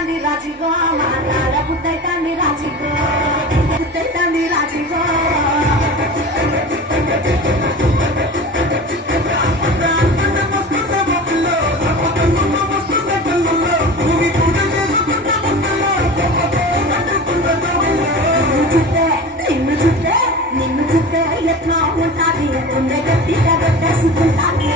పుత్తైతాంది రాజిగో మానాల పుత్తైతాంది రాజిగో పుత్తైతాంది రాజిగో నిన్ను చుట్టే ఎట్లా ఉంటాది ఉండే గట్టిగా పెట్టేసుకుంటాది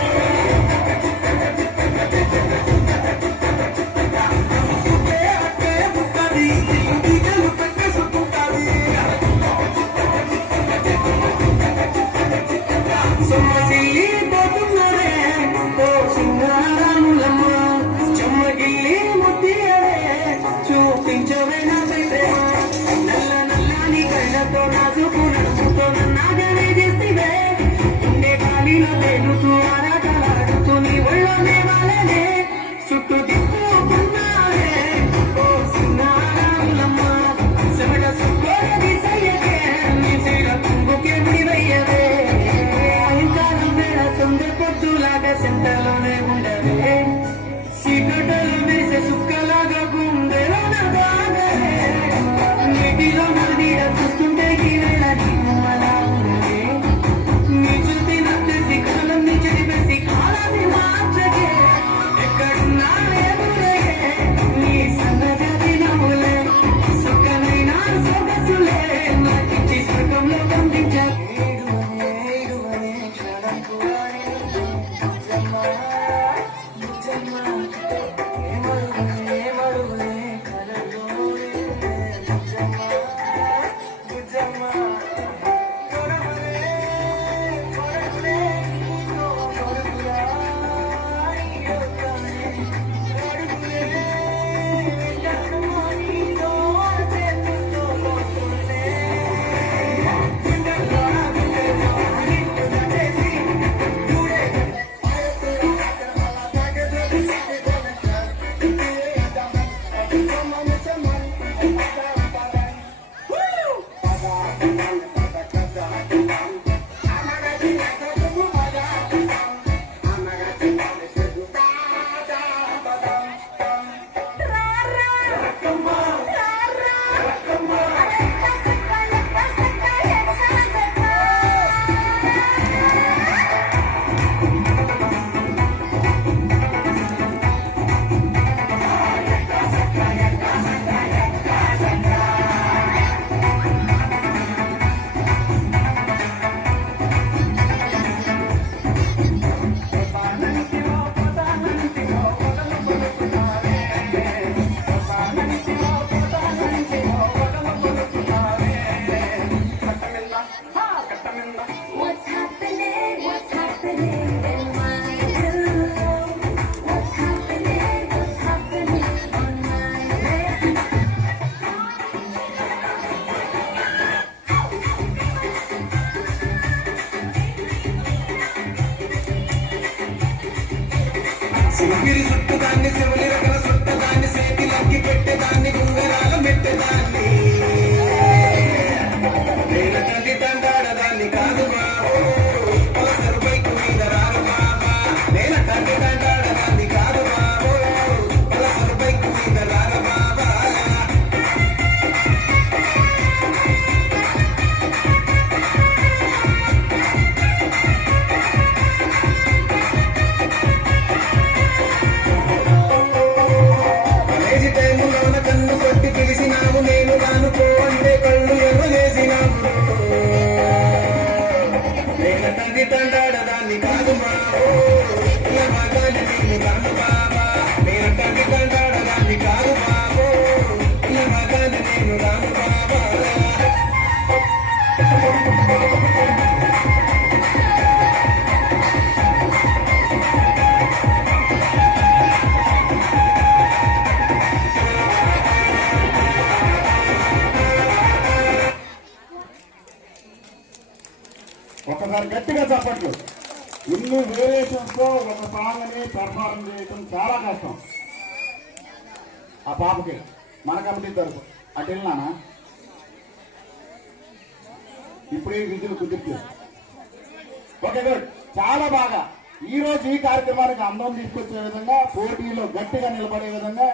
సింగిరి చుట్టదాన్ని శివుని రకల చుట్టదాన్ని సేతి లక్కి పెట్టేదాన్ని ఉంగరాల మెట్టేదాన్ని నేను తల్లి తండాడదాన్ని కాదు బాబు అవసర బైకు మీద రారు బాబా నేను తల్లి తండాడదాన్ని కాదు బాబు అవసర బైకు మీద రారు బాబా పిలిచినావు నేను రానుకో అంటే కళ్ళు ఎవరు చేసినావు నేను తండ్రి తండాడదాన్ని కాదు బాబు భాగాన్ని నేను కాను బాబా నేను తండ్రి తండాడదాన్ని కాదు బాబు భాగాన్ని నేను కాను బాబా ఒకసారి గట్టిగా చెప్పట్లు. ఇన్ని వేరియేషన్స్ తో ఒక సాంగ్ ని పెర్ఫార్మ్ చేయడం చాలా కష్టం. ఆ పాపకి మన కమిటీ తరపు అటు వెళ్ళినానా ఇప్పుడే విధులు కుదిర్చు. ఓకే గుడ్, చాలా బాగా ఈ రోజు ఈ కార్యక్రమానికి అందం తీసుకొచ్చే విధంగా, పోటీలో గట్టిగా నిలబడే విధంగా